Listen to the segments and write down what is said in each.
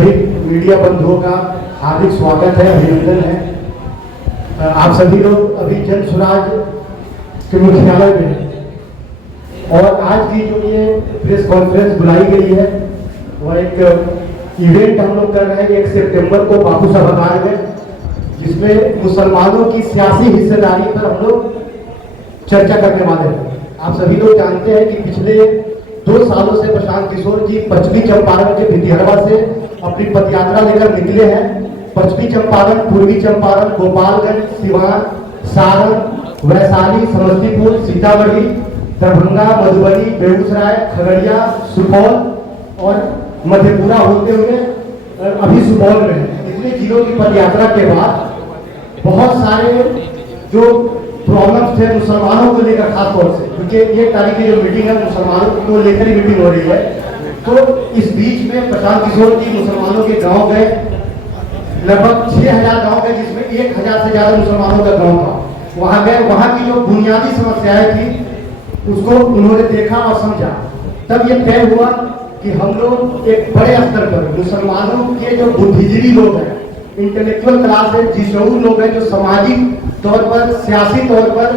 सभी मीडिया बंधुओं का हार्दिक स्वागत है, अभिनंदन है। आप सभी लोग अभी जन स्वराज के मुख्यालय में हैं और आज की जो ये प्रेस कॉन्फ्रेंस बुलाई गई है वह एक इवेंट हम लोग कर रहे हैं 1 सितंबर को बापू सभागार में, जिसमें मुसलमानों की सियासी हिस्सेदारी पर हम लोग चर्चा करने वाले हैं। आप सभी लोग जानते हैं कि पिछले 2 सालों से प्रशांत किशोर जी पश्चिमी चंपारण के भितिहरवा से अपनी पदयात्रा लेकर निकले हैं। पश्चिमी चंपारण, पूर्वी चंपारण, गोपालगंज, सिवान, सारण, वैशाली, समस्तीपुर, सीतामढ़ी, दरभंगा, मधुबनी, बेगूसराय, खगड़िया, सुपौल और मधेपुरा होते हुए अभी सुपौल में है। इतने जिलों की पदयात्रा के बाद बहुत सारे जो प्रॉब्लम्स थे मुसलमानों को लेकर, खास तौर से क्योंकि 1 तारीख की जो मीटिंग है मुसलमानों को लेकर ही मीटिंग हो रही है, तो इस बीच में प्रशांत किशोर जी मुसलमानों के गांव गए। लगभग 6000 गांव गए, जिसमें 1000 से ज्यादा मुसलमानों का गांव था। वहां गए, वहां की जो बुनियादी समस्याएं थी उसको उन्होंने देखा और समझा। तब ये तय हुआ कि हम लोग एक बड़े स्तर पर मुसलमानों के जो बुद्धिजीवी लोग हैं, इंटेलेक्चुअल क्लास है, जिशऊर लोग हैं, जो सामाजिक तौर पर, सियासी तौर पर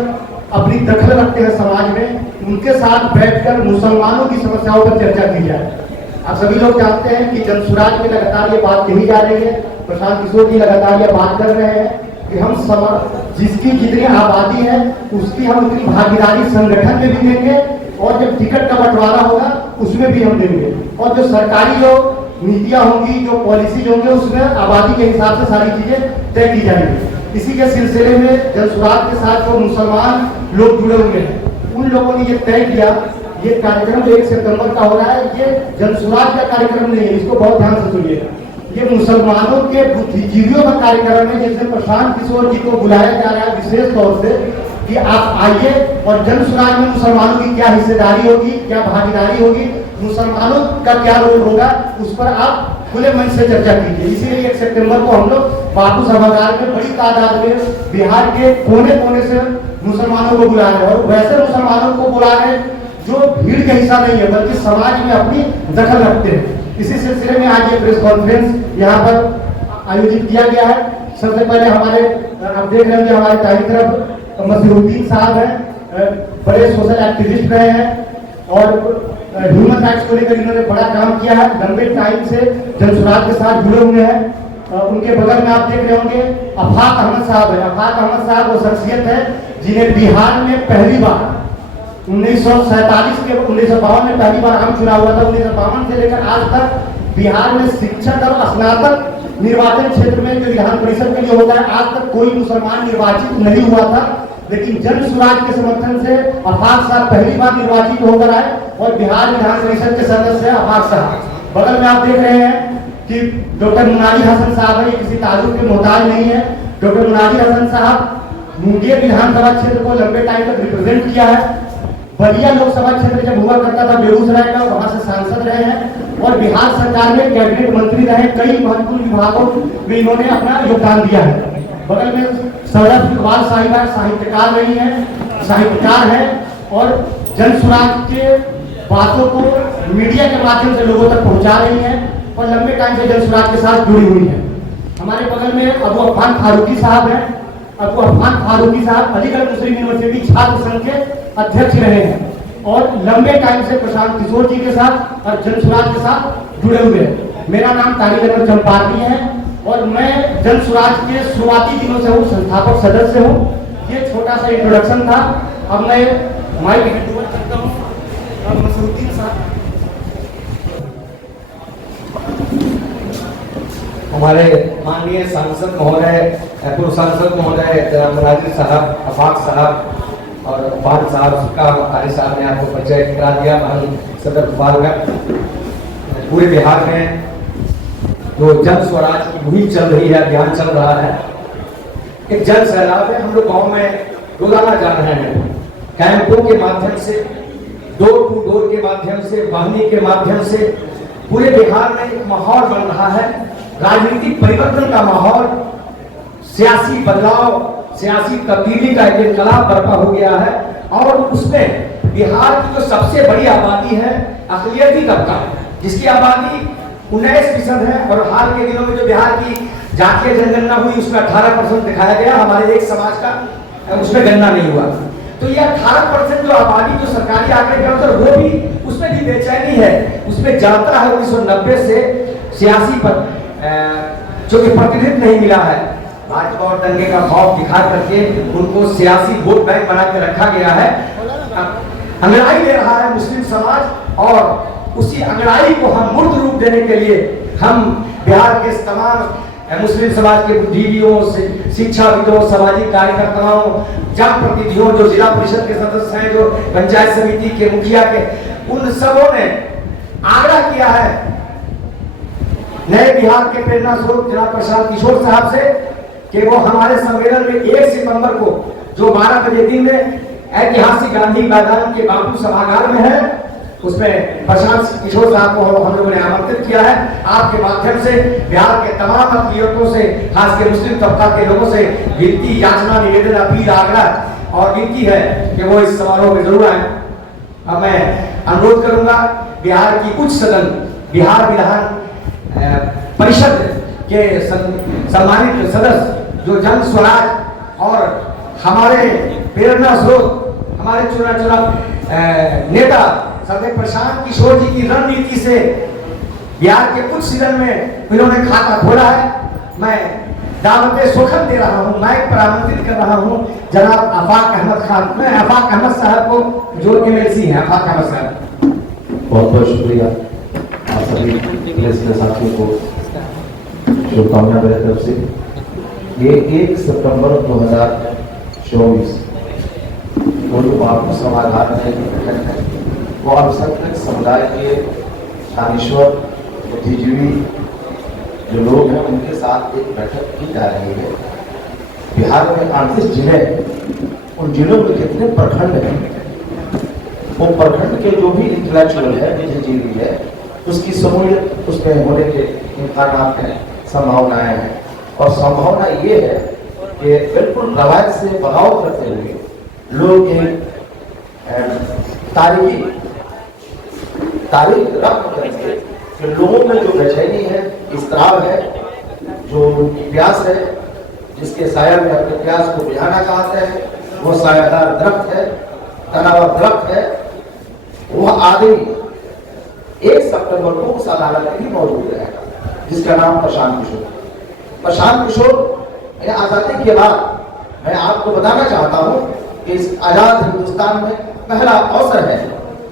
अपनी दखल रखते हैं समाज में, उनके साथ बैठकर मुसलमानों की समस्याओं पर चर्चा की जाए। आप सभी लोग जानते हैं कि जनसुराज में लगातार ये बात कही जा रही है, प्रशांत किशोर जी लगातार ये बात कर रहे हैं कि हम जिसकी जितनी आबादी है उसकी हम उतनी भागीदारी संगठन में भी देंगे और जब टिकट का बंटवारा होगा उसमें भी हम देंगे, और जो सरकारी जो नीतियां होंगी, जो पॉलिसीज होंगे, उसमें आबादी के हिसाब से सारी चीजें तय की जाएंगी। इसी के सिलसिले में जनसुराज के साथ जो मुसलमान लोग जुड़े हुए हैं उन लोगों ने ये तय किया, ये कार्यक्रम 1 सितंबर का हो रहा है, ये जनसुराज का कार्यक्रम नहीं है, इसको बहुत ध्यान से सुनिएगा। ये मुसलमानों के बुद्धिजीवियों का कार्यक्रम है, जिसमें प्रशांत किशोर जी को बुलाया जा रहा है विशेष तौर से कि आप आइए और जनसुराज में मुसलमानों की क्या हिस्सेदारी होगी, क्या भागीदारी होगी, मुसलमानों का क्या रोल होगा, उस पर आप खुले मन से चर्चा कीजिए। इसीलिए 1 सितंबर को हम लोग बापू सभागार में बड़ी तादाद में बिहार के कोने कोने से मुसलमानों को बुला रहे हैं, और वैसे मुसलमानों को बुला रहे हैं जो भीड़ का हिस्सा नहीं है बल्कि समाज में अपनी दखल रखते हैं। इसी सिलसिले में आज ये प्रेस कॉन्फ्रेंस यहाँ पर आयोजित किया गया है। सबसे पहले हमारे, आप देख रहे हैं हमारे दाईं तरफ मसीहुद्दीन साहब हैं, बड़े सोशल एक्टिविस्ट रहे हैं और ह्यूमन राइट्स को लेकर इन्होंने बड़ा काम किया है, लंबे टाइम से जनसुराज के साथ जुड़े हुए हैं। उनके बगल में आप देख रहे होंगे अफाक अहमद साहब है। अफाक अहमद साहब वो शख्सियत है जिन्हें बिहार में पहली बार 1952 में पहली बार आम चुनाव हुआ था। 1952 से लेकर आज तक बिहार में शिक्षक और स्नातक निर्वाचन क्षेत्र में जो विधान परिषद के लिए होता है, आज तक कोई मुसलमान निर्वाचित नहीं हुआ था, लेकिन जन स्वराज के समर्थन से अफाक साहब पहली बार निर्वाचित होकर आए और बिहार विधान परिषद के सदस्य है अफाक साहब। बगल में आप देख रहे हैं कि डॉक्टर मुनाजी हसन साहब है, ये किसी ताल्लुक के मोहताज नहीं है। डॉक्टर मुनाजी हसन साहब मुंगेर विधानसभा क्षेत्र को लंबे टाइम तक रिप्रेजेंट किया है। बलिया लोकसभा क्षेत्र जब हुआ करता था बेगूसराय का, वहां से सांसद रहे हैं और बिहार सरकार में कैबिनेट मंत्री रहे। कई महत्वपूर्ण विभागों में इन्होंने अपना योगदान दिया है। बगल में सौरभ इकबाल साहिबा साहित्यकार रही है, साहित्यकार है और जनसुराज के बातों को मीडिया के माध्यम से लोगों तक पहुंचा रही है और लंबे टाइम से जनसुराज के साथ जुड़ी हुई है। हमारे बगल में अबू अफान फारूकी साहब हैं। अबू अफान फारूकी साहब अलीगढ़ मुस्लिम यूनिवर्सिटी छात्र संघ के अध्यक्ष रहे हैं और लंबे टाइम से प्रशांत किशोर जी के साथ और जनसुराज के साथ जुड़े हुए हैं। मेरा नाम तारिक अहमद चंपारनी है और मैं जनसुराज के शुरुआती दिनों से हूँ, संस्थापक सदस्य हूँ। ये छोटा सा इंट्रोडक्शन था। अब मैं माइक हैंड ओवर करता हूँ मसीहुद्दीन साहब। हमारे माननीय सांसद महोदय, पूर्व सांसद महोदय राजीव साहब, अफाक साहब और अफाक साहब का कारी साहब ने आपको परिचय करा दिया। सदर गोपालगंज पूरे बिहार में जो जन स्वराज की मुहिम चल रही है, अभियान चल रहा है, एक जन सैलाब है। हम लोग गाँव में रोजाना जा रहे हैं, कैंपों के माध्यम से, डोर टू डोर के माध्यम से, वाहनी के माध्यम से पूरे बिहार में एक माहौल बन रहा है, राजनीतिक परिवर्तन का माहौल, सियासी बदलाव, सियासी तब्दीली का एक इनकलाब बर्पा हो गया है। और उसमें बिहार की जो सबसे बड़ी आबादी है अक़लियती तबका, जिसकी आबादी 19% है, और हाल के दिनों में जो बिहार की जातीय जनगणना हुई उसमें 18% दिखाया गया, हमारे एक समाज का उसमें गणना नहीं हुआ। तो ये 18% जो आबादी जो सरकारी आंकड़े के अनुसार, वो भी उसमें भी बेचैनी है। उसमें जाता है 1990 से 86 पर जो कि प्रतिनिधित्व नहीं मिला है। भाजपा और दंगे का खौफ दिखा करके उनको 86 वोट बैंक बना के रखा गया है। अंगड़ाई ले रहा है मुस्लिम समाज, और उसी अंगड़ाई को हम मूर्त रूप देने के लिए हम बिहार के तमाम मुस्लिम समाज के बुद्धिजीवियों, शिक्षाविदों, सामाजिक कार्यकर्ताओं, जनप्रतिनिधियों, जो जिला परिषद के सदस्य हैं, जो पंचायत समिति के मुखिया के, उन सबों ने आग्रह किया है नए बिहार के प्रेरणा स्रोत जनाब प्रशांत किशोर साहब से कि वो हमारे सम्मेलन में 1 सितंबर को जो 12 बजे दिन में ऐतिहासिक गांधी मैदान के बापू सभागार में है, उसमें प्रशांत किशोर साहब को हम लोगों ने आमंत्रित किया है। आपके माध्यम से बिहार के तमाम अकलियतों से, खासकर मुस्लिम तबका के लोगों से विनती, याचना, निवेदन, अपील, आग्रह और विनती है कि वो इस समारोह में जरूर आए। अब मैं अनुरोध करूंगा बिहार की उच्च सदन, बिहार विधान परिषद के सम्मानित सदस्य, जो जन स्वराज और हमारे प्रेरणा स्रोत, हमारे चुना नेता सदैव प्रशांत किशोर जी की रणनीति से बिहार के कुछ सीजन में इन्होंने खाता खोला है। मैं दावत सुखद दे रहा हूं, माइक पर आमंत्रित कर रहा हूं जनाब आफाक अहमद खान। मैं आफाक अहमद साहब को जो MLC हैं, आफाक अहमद साहब। बहुत बहुत शुक्रिया आप सभी साथियों को, शुभकामनाएं मेरी तरफ से। ये 1 सितंबर 2024 वो जो बापू सभागार में वो अल्पसंख्यक समुदाय के दानिश्वर, बुद्धिजीवी जो लोग हैं, उनके साथ एक बैठक की जा रही है। बिहार में 38 जिले, उन जिलों में कितने प्रखंड हैं, वो प्रखंड के जो भी इंटेलेक्चुअल है, बुद्धिजीवी है, उसकी समूलियत उसमें होने के इम्कानात हैं, संभावनाएं हैं। और संभावना ये है कि बिल्कुल रवायत से बगाव करते हुए लोग एक तारीख रख करके कि लोगों में जो बेचैनी है, इस्तराब है, जो प्यास है, जिसके साया में अपने प्यास को बुझाना चाहते हैं, वो सायादार दरख्त है, तनावर दरख्त है, वह आदमी 1 सितंबर को उस अदालत में ही मौजूद रहेगा, जिसका नाम प्रशांत किशोर। प्रशांत किशोर आजादी के बाद मैं आपको बताना चाहता हूं कि इस आजाद हिंदुस्तान में पहला अवसर है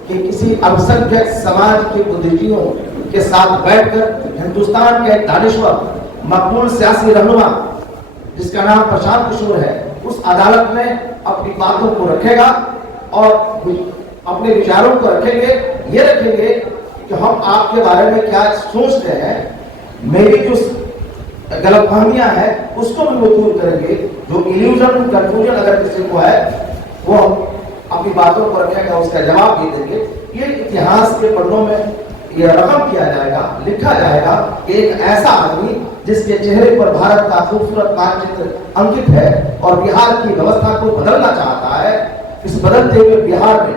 कि किसी अल्पसंख्यक समाज के बुद्धिजीवियों के साथ बैठकर हिंदुस्तान के दानिश्वर, मकबूल सियासी रहनुमा, जिसका नाम प्रशांत किशोर है, उस अदालत में अपनी बातों को रखेगा और अपने विचारों को रखेंगे। ये रखेंगे कि हम आपके बारे में क्या सोचते हैं, मेरी जो गलतफहमियां है उसको भी वो दूर करेंगे। जो इल्यूजन, कंफ्यूजन अगर किसी को है, वो अपनी बातों को रखेगा, उसका जवाब भी देंगे। ये इतिहास के पन्नों में यह रकम किया जाएगा, लिखा जाएगा कि एक ऐसा आदमी जिसके चेहरे पर भारत का खूबसूरत मानचित्र अंकित है और बिहार की व्यवस्था को बदलना चाहता है। इस बदलते हुए बिहार में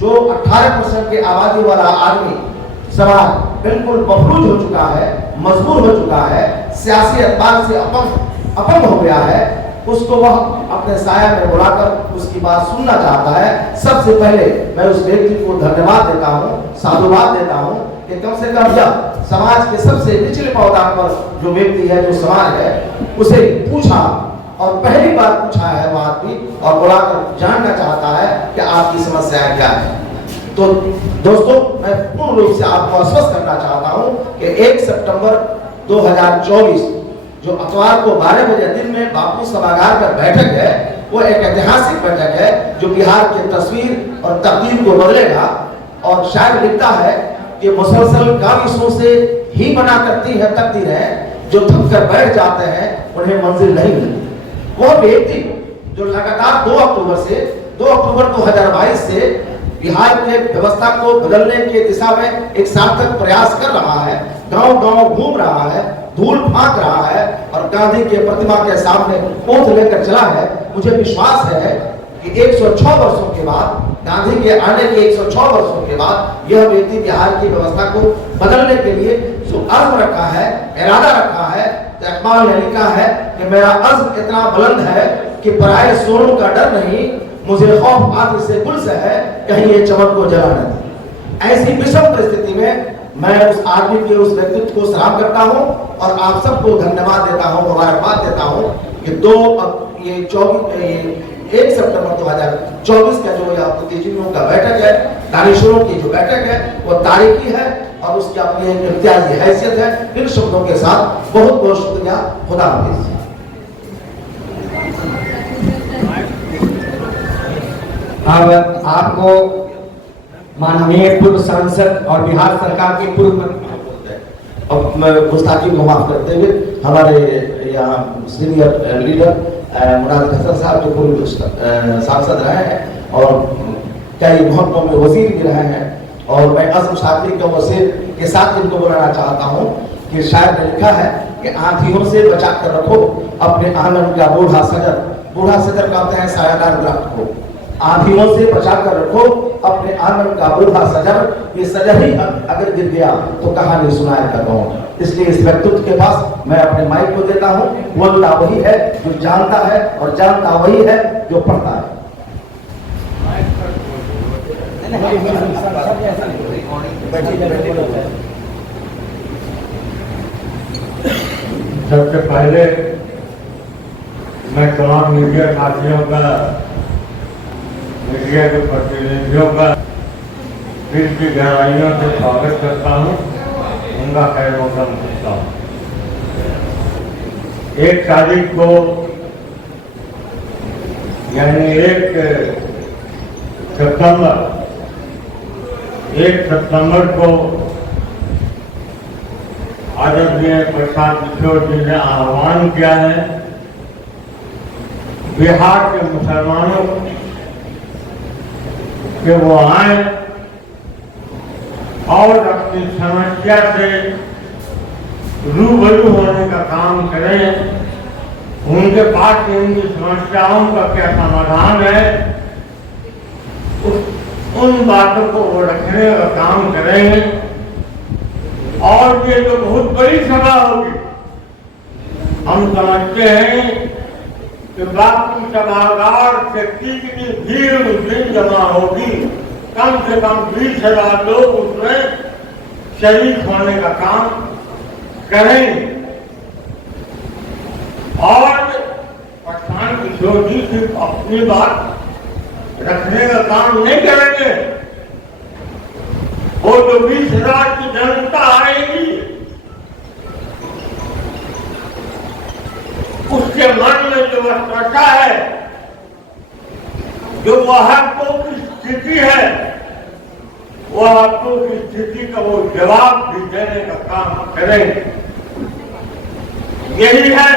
जो 18% की आबादी वाला आदमी समाज बिल्कुल मफलूज हो चुका है, मजबूर हो चुका है, सियासी एतबार से अपंग हो गया है, उसको वह अपने साया में बुलाकर उसकी बात सुनना चाहता है। सबसे पहले मैं उस व्यक्ति को धन्यवाद देता हूँ, साधुवाद देता हूँ कि कम से कम जब समाज के सबसे निचले पावदान पर जो व्यक्ति है, जो समाज है, उसे पूछा और पहली बार पूछा है वो आदमी और बुलाकर जानना चाहता है कि आपकी समस्या क्या है। तो दोस्तों, मैं पूर्ण रूप से आपको आश्वस्त करना चाहता हूं कि 1 सितंबर 2024 जो अतवार को 12 बजे दिन में बापू सभागार पर बैठक है, वो एक ऐतिहासिक बैठक है जो बिहार की तस्वीर और तकदीर को बदलेगा। और शायद लिखता है कि मुसलसल काविशों से ही बना करती है तकदीरें, जो थक कर बैठ जाते हैं उन्हें मंजिल नहीं मिलती। वो व्यक्ति जो लगातार 2 अक्टूबर 2022 से बिहार के व्यवस्था को बदलने की दिशा में एक सार्थक प्रयास कर रहा है, गांव-गांव घूम रहा है, धूल फांक रहा है और गांधी के प्रतिमा के सामने पोथ लेकर चला है। मुझे विश्वास है कि 106 वर्षों के बाद, गांधी के आने के 106 वर्षों के बाद, यह व्यक्ति बिहार की व्यवस्था को बदलने के लिए जो अज़्म रखा है, इरादा रखा है, तो इकबाल ने लिखा है कि मेरा अज़्म इतना बुलंद है कि पराए सोनों का डर नहीं, मुझे खौफ आग से गुल से है, कहीं ये चमक को जला न दे। ऐसी विषम परिस्थिति में मैं उस आदमी के, उस व्यक्तित्व को सलाम करता हूँ और आप सबको धन्यवाद देता हूँ, मुबारकबाद देता हूँ कि 1 सितंबर 2024 का जो बुद्धिजीवियों का बैठक है, दानिशोरों की जो बैठक है, वो तारीखी है और उसकी अपनी एक इम्तियाजी हैसियत है। इन शब्दों के साथ बहुत बहुत शुक्रिया। खुदा हाफिज। अब आपको माननीय पूर्व सांसद और बिहार सरकार के पूर्व मंत्री, अब मैं गुस्ताखी को माफ करते हुए हमारे यहाँ सीनियर लीडर मुराद हसन साहब जो पूर्व सांसद रहे हैं और कई महकमों में वजीर भी रहे हैं, और मैं अज़म शाकिर के वजीर के साथ इनको बुलाना चाहता हूँ कि शायद ने लिखा है कि आंधियों से बचा कर रखो अपने आंगन का बूढ़ा सजर। बूढ़ा सजर कहते हैं सायादार दरख्त को। आंधियों से बचा कर रखो अपने आंगन का बूढ़ा सजर, ये सजर ही अगर गिर गया तो कहानी सुनाएगा कौन। इसलिए इस व्यक्तित्व के पास मैं अपने माइक को देता हूँ। बोलता वही है जो जानता है और जानता वही है जो पढ़ता है। सबसे पहले मैं तमाम मीडिया साथियों का, मीडिया के प्रतिनिधियों का दिल की गहराइयों से स्वागत करता हूँ, उनका खैर मौसम करता हूँ। 1 तारीख को यानी 1 सितंबर को आदरणीय प्रसाद किशोर जी ने आह्वान किया है बिहार के मुसलमानों कि वो आए और अपनी समस्या से रूबरू होने का काम करें। उनके पास उनकी समस्याओं का क्या समाधान है, उन बातों को वो रखने का काम करेंगे। और ये तो बहुत बड़ी सभा होगी। हम समझते हैं कि बाकी सभागार से कितनी भीड़ उस दिन जमा होगी, कम से कम 20,000 लोग उसमें शरीक होने का काम करें। और प्रशांत किशोर जी सिर्फ अपनी बात रखने का काम नहीं करेंगे, वो तो 20,000 की जनता आएगी, उसके मन में जो वस्तुता है, जो वह हकों की स्थिति है, वह हकों की स्थिति का वो जवाब भी देने का काम करेंगे। यही है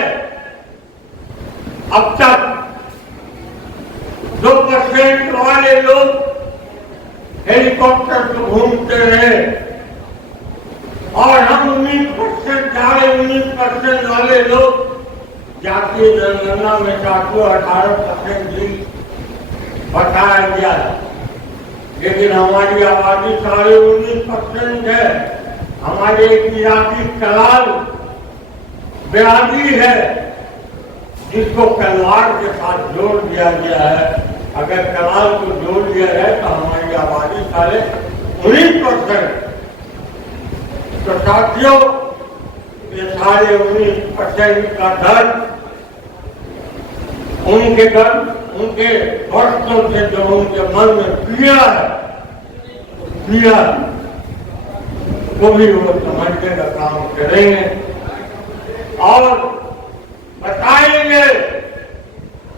अब तक 2% वाले लोग हेलीकॉप्टर से घूमते रहे और हम 19% वाले लोग जातीय जनगणना में 18% भी बताया गया है। लेकिन हमारी आबादी 19.5% है। हमारे एक इलाकी कलाल बिरादरी है जिसको कलवार के साथ जोड़ दिया गया है। अगर कलाल को जोड़ दिया जाए तो हमारी आबादी 19%। तो साथियों, ये 19% का दर उनके वर्षों से जो उनके मन में पीड़ा है, वो भी वो समझने का काम करेंगे और बताएंगे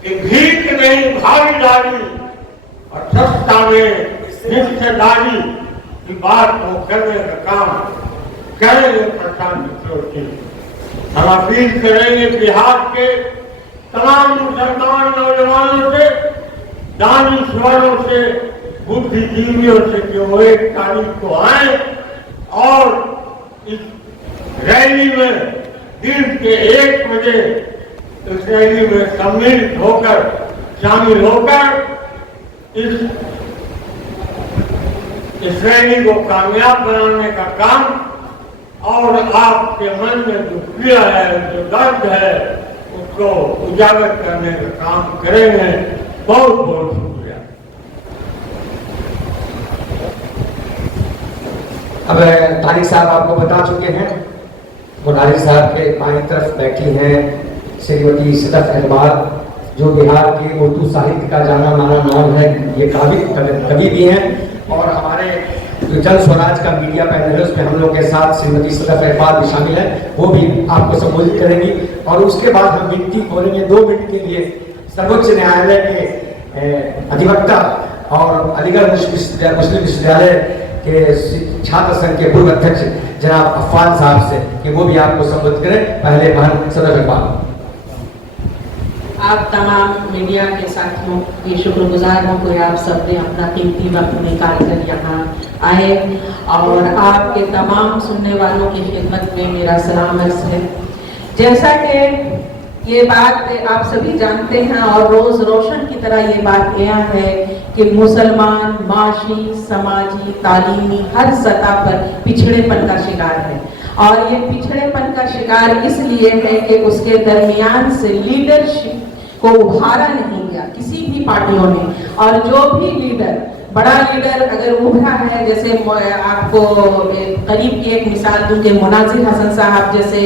कि भीख नहीं भागीदारी और सत्ता में हिस्सेदारी की बात को करने का काम करेंगे। प्रशांत किशोर जी, हम अपील करेंगे बिहार के तमाम मुसलमान नौजवानों से, दानिश्वरों से, बुद्धिजीवियों से कि वो 1 तारीख को आए और इस रैली में दिन के 1 बजे इस रैली में शामिल होकर इस रैली को कामयाब बनाने का काम और आपके मन में जो पीड़ा है, जो दर्द है, उसको उजागर करने का काम करेंगे। बहुत बहुत शुक्रिया। अब तारिक साहब आपको बता चुके हैं, मुनाजिर साहब के बाईं तरफ बैठी हैं श्रीमती सदफ अहबाब, जो बिहार के उर्दू साहित्य का जाना माना नाम है। ये कवि भी हैं और हमारे जो जन स्वराज का मीडिया पैनल है उसमें हम लोग के साथ श्रीमती सदफ अहबाब भी शामिल है, वो भी आपको संबोधित करेंगी। और उसके बाद हम विनती करेंगे 2 मिनट के लिए सर्वोच्च न्यायालय के अधिवक्ता और अलीगढ़ मुस्लिम विश्वविद्यालय के छात्र संघ के पूर्व अध्यक्ष जनाब अफान साहब से कि वो भी आपको संबोधित करें। पहले बहन सदफ अहबाब। आप तमाम मीडिया के साथियों की शुक्रगुजार हूँ कि आप सबने अपना कीमती वक्त निकाल कर यहाँ आए और आपके तमाम सुनने वालों की खिदमत में मेरा सलाम अर्ज़ है। जैसा कि ये बात आप सभी जानते हैं और रोज रोशन की तरह ये बात यह है कि मुसलमान माशी, समाजी, तालीमी हर सतह पर पिछड़ेपन का शिकार है और ये पिछड़ेपन का शिकार इसलिए है कि उसके दरमियान से लीडरशिप को उभारा नहीं गया किसी भी पार्टियों ने। और जो भी लीडर, बड़ा लीडर अगर उभरा है, जैसे आपको करीब की एक मिसाल दूं कि मुनाजिर हसन साहब जैसे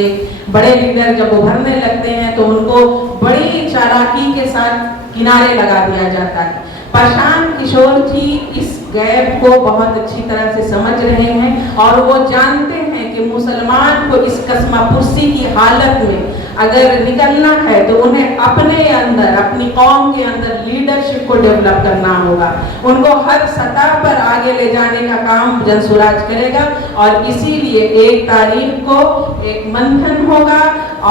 बड़े लीडर जब उभरने लगते हैं तो उनको बड़ी चालाकी के साथ किनारे लगा दिया जाता है। प्रशांत किशोर जी इस गैप को बहुत अच्छी तरह से समझ रहे हैं और वो जानते हैं कि मुसलमान को इस कस्मापुर्सी की हालत में अगर निकलना है तो उन्हें अपने अंदर, अपनी कौम के अंदर लीडरशिप को डेवलप करना होगा। उनको हर सतह पर आगे ले जाने का काम जनसुराज करेगा और इसीलिए 1 तारीख को एक मंथन होगा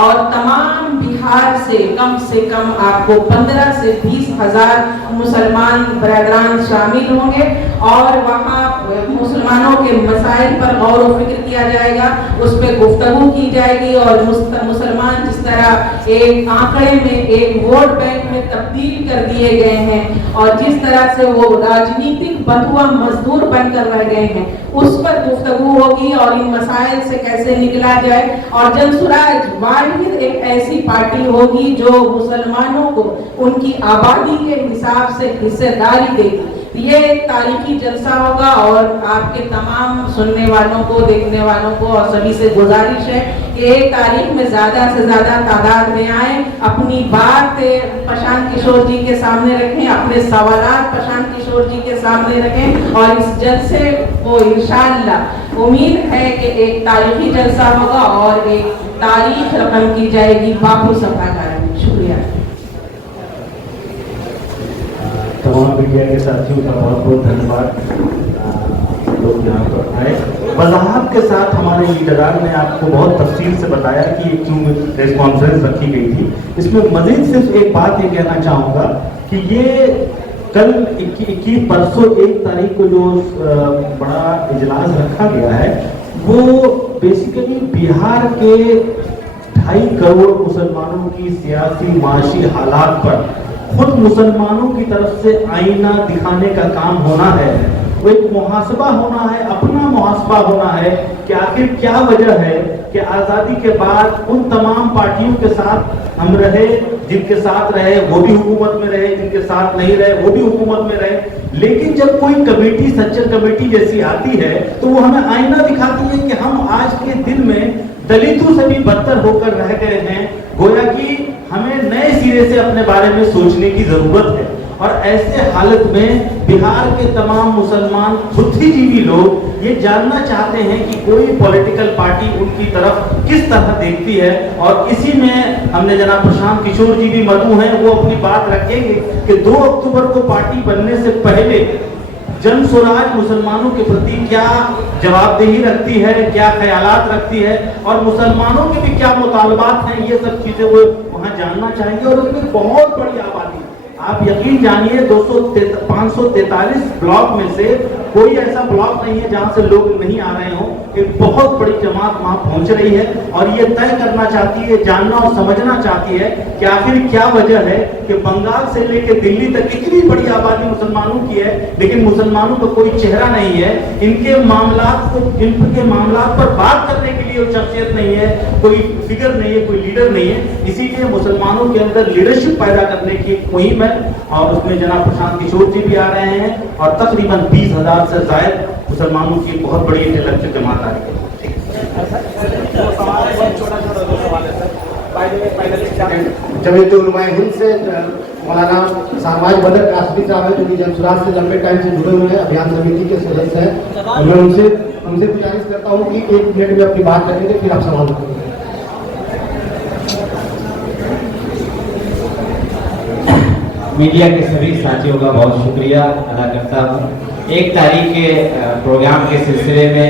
और तमाम बिहार से कम आपको 15 से 20 हजार मुसलमान बरदरान शामिल होंगे और वहाँ मुसलमानों के मसाइल पर गौर व फिक्र किया जाएगा, उस पर गुफ्तगू की जाएगी और मुसलमान जिस तरह एक आंकड़े में, एक वोट बैंक में तब्दील कर दिए गए हैं और जिस तरह से वो राजनीतिक बंधुआ मजदूर बनकर रह गए हैं, उस पर गुफ्तगू होगी और इन मसाइल से कैसे निकला जाए। और जनसुराज वाहिद एक ऐसी पार्टी होगी जो मुसलमानों को उनकी आबादी के हिसाब से हिस्सेदारी देगी। ये एक तारीखी जलसा होगा और आपके तमाम सुनने वालों को, देखने वालों को और सभी से गुजारिश है कि 1 तारीख में ज्यादा से ज्यादा तादाद में आए, अपनी बात प्रशांत किशोर जी के सामने रखें, अपने सवालात प्रशांत किशोर जी के सामने रखें और इस जलसे को इंशाअल्लाह उम्मीद है कि एक तारीखी जलसा होगा और एक तारीख रकम की जाएगी बापू सभागार में। शुक्रिया। तमाम मीडिया के साथियों का बहुत बहुत धन्यवाद। लोग यहाँ पर आए, वजाहत के साथ हमारे लीडरान ने आपको बहुत तफसील से बताया कि क्यों प्रेस कॉन्फ्रेंस रखी गई थी। इसमें मजीद सिर्फ एक बात ये कहना चाहूँगा कि ये कल परसों 1 तारीख को जो बड़ा इजलास रखा गया है वो बेसिकली बिहार के 2.5 करोड़ मुसलमानों की सियासी माशी हालात पर खुद मुसलमानों की तरफ से आईना दिखाने का काम होना है। वो एक मुहासबा होना है, अपना मुहासबा होना है कि आखिर क्या वजह है कि आज़ादी के बाद उन तमाम पार्टियों के साथ हम रहे, जिनके साथ रहे वो भी हुकूमत में रहे, जिनके साथ नहीं रहे वो भी हुकूमत में रहे, लेकिन जब कोई कमेटी, सच्चर कमेटी जैसी आती है तो वो हमें आईना दिखाती है कि हम आज के दिन में दलितों से भी बदतर होकर रह गए हैं। गोया कि हमें नए सिरे से अपने बारे में सोचने की जरूरत है। और ऐसे हालत में बिहार के तमाम मुसलमान बुद्धिजीवी लोग ये जानना चाहते हैं कि कोई पॉलिटिकल पार्टी उनकी तरफ किस तरह देखती है। और इसी में हमने जनाब प्रशांत किशोर जी भी मधु हैं, वो अपनी बात रखेंगे कि 2 अक्टूबर को पार्टी बनने से पहले जन स्वराज मुसलमानों के प्रति क्या जवाबदेही रखती है, क्या ख्यालात रखती है और मुसलमानों के भी क्या मुतालबात हैं, ये सब चीजें वो वहाँ जानना चाहेंगे। और उसमें बहुत बड़ी आबादी, आप यकीन जानिए 543 ब्लॉक में से कोई ऐसा ब्लॉक नहीं है जहां से लोग नहीं आ रहे हों। एक बहुत बड़ी जमात वहां पहुंच रही है और ये तय करना चाहती है, जानना और समझना चाहती है कि आखिर क्या वजह है कि बंगाल से लेकर दिल्ली तक इतनी बड़ी आबादी मुसलमानों की है लेकिन मुसलमानों का कोई चेहरा नहीं है। इनके मामलात पर बात करने के लिए कोई शख्सियत नहीं है, कोई फिगर नहीं है, कोई लीडर नहीं है। इसीलिए मुसलमानों के अंदर लीडरशिप पैदा करने की एक मुहिम है और उसमें जनाब प्रशांत किशोर जी भी आ रहे हैं और तकरीबन 20,000 से ज्यादा मुसलमानों की बहुत बड़ी इंटेलेक्चुअल जमात आ रही है। जमीयत उलमा हिंद से मौलाना सामाज बदर कासमी साहब है, जो कि जमशुराज से लंबे टाइम से जुड़े हुए हैं, अभियान समिति के सदस्य हैं। और मैं उनसे गुजारिश करता हूँ कि 1 मिनट में अपनी बात करेंगे, फिर आप सवाल करेंगे। मीडिया के सभी साथियों का बहुत शुक्रिया अदा करता हूँ। 1 तारीख के प्रोग्राम के सिलसिले में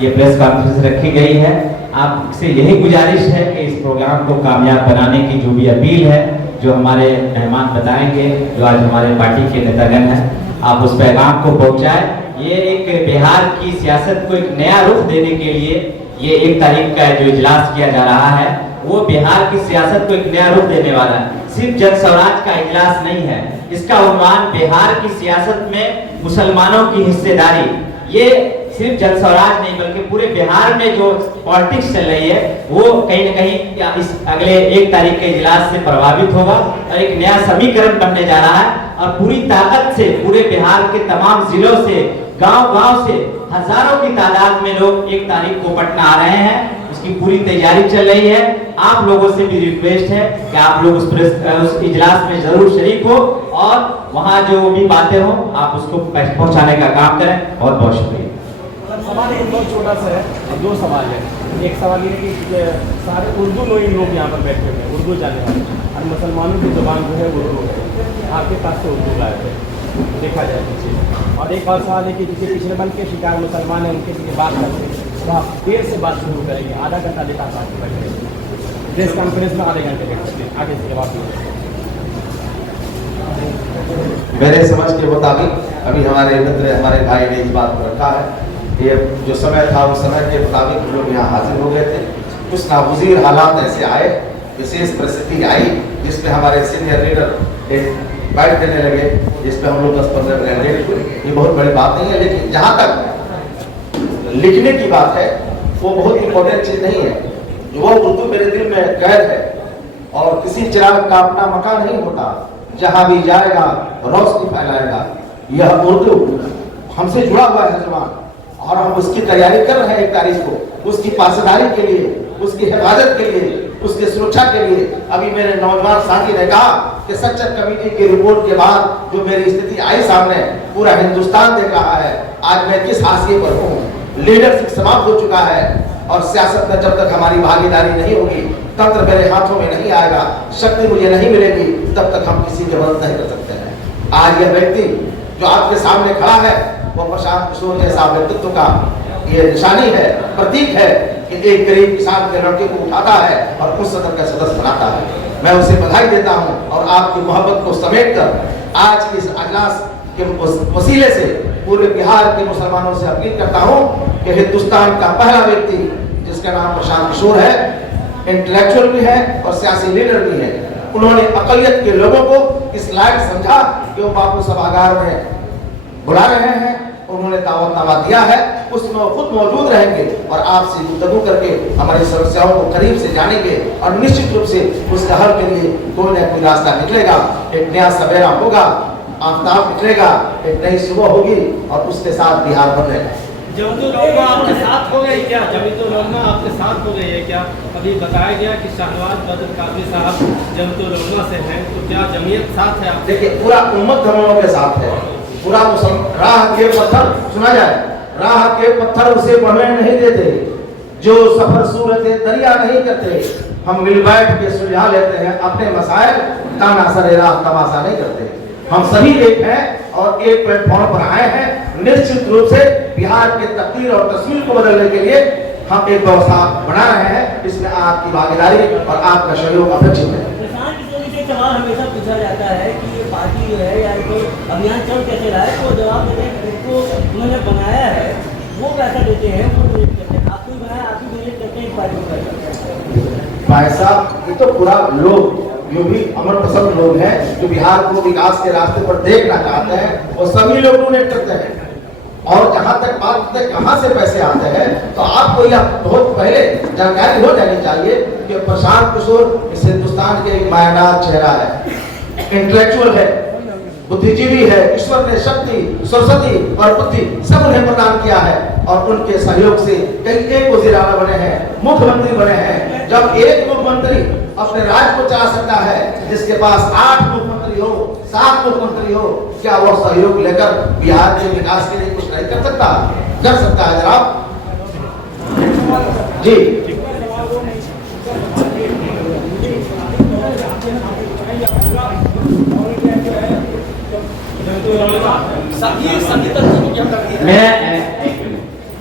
ये प्रेस कॉन्फ्रेंस रखी गई है। आपसे यही गुजारिश है कि इस प्रोग्राम को कामयाब बनाने की जो भी अपील है, जो हमारे मेहमान बताएंगे, जो आज हमारे पार्टी के नेतागण हैं, आप उस पैगाम को पहुंचाएं। ये एक बिहार की सियासत को एक नया रुख देने के लिए ये 1 तारीख का जो इजलास किया जा रहा है, वो बिहार की सियासत को एक नया रुख देने वाला है। सिर्फ जन स्वराज का इजलास नहीं है, इसका उन्वान बिहार की सियासत में मुसलमानों की हिस्सेदारी। ये सिर्फ जन स्वराज नहीं बल्कि पूरे बिहार में जो पॉलिटिक्स चल रही है वो कहीं न कहीं इस अगले 1 तारीख के इजलास से प्रभावित होगा और एक नया समीकरण बनने जा रहा है। और पूरी ताकत से पूरे बिहार के तमाम जिलों से, गांव-गांव से हजारों की तादाद में लोग 1 तारीख को पटना आ रहे हैं। उसकी पूरी तैयारी चल रही है। आप लोगों से भी रिक्वेस्ट है कि आप लोग उस इजलास में जरूर शरीक हो और वहाँ जो भी बातें हो आप उसको पहुँचाने का काम करें। बहुत बहुत शुक्रिया। सवाल एक बहुत छोटा सा है, 2 सवाल है। एक सवाल ये है कि सारे उर्दू नोइंग लोग यहाँ पर बैठे हुए हैं, उर्दू जाने वाले, और मुसलमानों की जुबान जो है उर्दू है। आपके पास तो उर्दू गायब है, देखा जाए तो चीज़। और एक और सवाल है कि किसी पिछड़ेपन के शिकार मुसलमान हैं, उनके लिए बात करते हैं तो आप देर से बात शुरू करेंगे, आधा घंटा लेकर आप बैठे प्रेस कॉन्फ्रेंस में आधे घंटे बैठे आगे से जवाब देंगे। मेरे समझ के मुताबिक अभी हमारे मित्र, हमारे भाई ने इस बात को रखा है। ये जो समय था उस समय के मुताबिक लोग यहाँ हाजिर हो गए थे। कुछ नागुज़ीर हालात ऐसे आए, विशेष परिस्थिति आई जिसमें हमारे सीनियर लीडर एक बाइट देने लगे, जिसमें हम लोग 10-15 मिनट लेट हुए। ये बहुत बड़ी बात नहीं है, लेकिन जहाँ तक लिखने की बात है वो बहुत इंपॉर्टेंट चीज़ नहीं है। वो उर्दू मेरे दिल में कैद है और किसी चिराग का अपना मकान नहीं होता, जहाँ भी जाएगा रोशनी फैलाएगा। यह उर्दू हमसे जुड़ा हुआ है जवान, और हम उसकी तैयारी कर रहे हैं 1 तारीख को, उसकी पासदारी के लिए, उसकी हिफाजत के लिए, उसकी सुरक्षा के लिए। अभी मेरे नौजवान साथी ने कहा कि सच्चर कमेटी की रिपोर्ट के बाद जो मेरी स्थिति आई सामने, पूरा हिंदुस्तान देख रहा है आज मैं किस हाशिए पर हूँ। लीडरशिप समाप्त हो चुका है और सियासत में जब तक हमारी भागीदारी नहीं होगी, तंत्र मेरे हाथों में नहीं आएगा, शक्ति मुझे नहीं मिलेगी, तब तक हम किसी की मदद नहीं कर सकते हैं। आज यह व्यक्ति जो आपके सामने खड़ा है वो प्रशांत किशोर जैसा व्यक्तित्व का ये निशानी है, प्रतीक है कि एक गरीब किसान के लड़के को उठाता है और उस सदन का सदस्य बनाता है। मैं उसे बधाई देता हूं और आपकी मोहब्बत को समेटकर आज की इस अजलास के वसीले से पूरे बिहार के मुसलमानों से अपील करता हूं कि हिंदुस्तान का पहला व्यक्ति जिसका नाम प्रशांत किशोर है, इंटेलेक्चुअल भी है और सियासी लीडर भी है। उन्होंने अकलियत के लोगों को इस लायक समझा कि वो बापू सभागार में बुला रहे हैं, उन्होंने दावतनामा दिया है, उसमें वो खुद मौजूद रहेंगे और आपसे गुफ्तगू करके हमारी समस्याओं को करीब से जानेंगे और निश्चित रूप से उसका हल के लिए कोई न कोई रास्ता निकलेगा। एक नया सवेरा होगा, आफ्ताब निकलेगा, एक नई सुबह होगी और उसके साथ बिहार बनेगा। जमीयत आपके साथ हो गई क्या? जमीयत उलमा आपके साथ हो गई है क्या? अभी बताया गया कि शाहनवाज बदर कादरी साहब जमीयत उलमा से हैं, तो क्या जमीयत साथ है? देखिए, पूरा उम्मत हम लोगों के साथ है। पूरा राह के पत्थर, सुना जाए, राह के पत्थर उसे बढ़ने नहीं देते जो सफर सूरत दरिया नहीं करते। हम मिल बैठ के सुलझा लेते हैं अपने मसाइल, ताना सरे राह तमाशा नहीं करते। हम सभी एक हैं और एक प्लेटफॉर्म पर आए हैं। निश्चित रूप से बिहार के तकदीर और तस्वीर को बदलने के लिए हम एक व्यवस्था बना रहे हैं। इसमें आपकी भागीदारी और आपका सहयोग अपेक्षित है। सवाल हमेशा पूछा जाता है कि ये पार्टी जो है या कोई अभियान चल कैसे रहा है, तो जवाब देते हैं जिनको उन्होंने बनाया है वो पैसा देते हैं, वो डोनेट करते हैं। आपको बनाया, आप ही डोनेट करते हैं, पार्टी को पैसा। भाई साहब, ये तो पूरा लोग जो भी अमर पसंद लोग हैं, जो बिहार को विकास के रास्ते पर देखना चाहते हैं, वो सभी लोग डोनेट करते हैं। और जहां तक बात है कहां से पैसे आते हैं, तो आपको यह बहुत पहले जानकारी हो जानी चाहिए कि प्रशांत किशोर इस हिंदुस्तान के एक मायनात चेहरा है, इंटेलेक्चुअल है, बुद्धिजीवी है। ईश्वर ने शक्ति, सरस्वती और बुद्धि सब उन्हें प्रदान किया है और उनके सहयोग से कई एक वजीर आला बने हैं, मुख्यमंत्री बने हैं। जब एक मुख्यमंत्री अपने राज्य को चला सकता है, जिसके पास 8 मुख्यमंत्री हो, 7 मुख्यमंत्री हो, क्या वह सहयोग लेकर बिहार के विकास के लिए कुछ नहीं कर सकता? कर सकता है जनाब जी।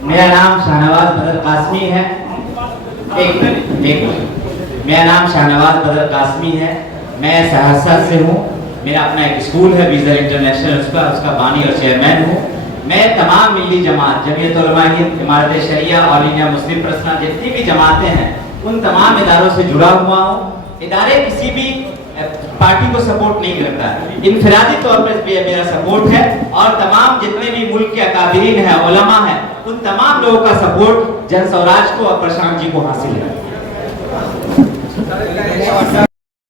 मेरा नाम शाहनवाज बदर कासमी है। एक मिनट, मेरा नाम शाहनवाज बदर कासमी है। मैं सहरसा से हूँ। मेरा अपना एक स्कूल है बीजर इंटरनेशनल, उसका बानी और चेयरमैन हूँ। मैं तमाम मिली जमात, जमीयत उलमा हिंद, इमारत शरिया, ऑल इंडिया मुस्लिम पर्सनल, जितनी भी जमातें हैं उन तमाम इदारों से जुड़ा हुआ हूँ। इदारे किसी भी पार्टी को सपोर्ट नहीं करता, इनफरादी तौर पर मेरा सपोर्ट है और तमाम जितने भी मुल्क के अकाबिरीन हैं, उलमा हैं, उन तमाम लोगों का सपोर्ट जन स्वराज को और प्रशांत जी को हासिल है।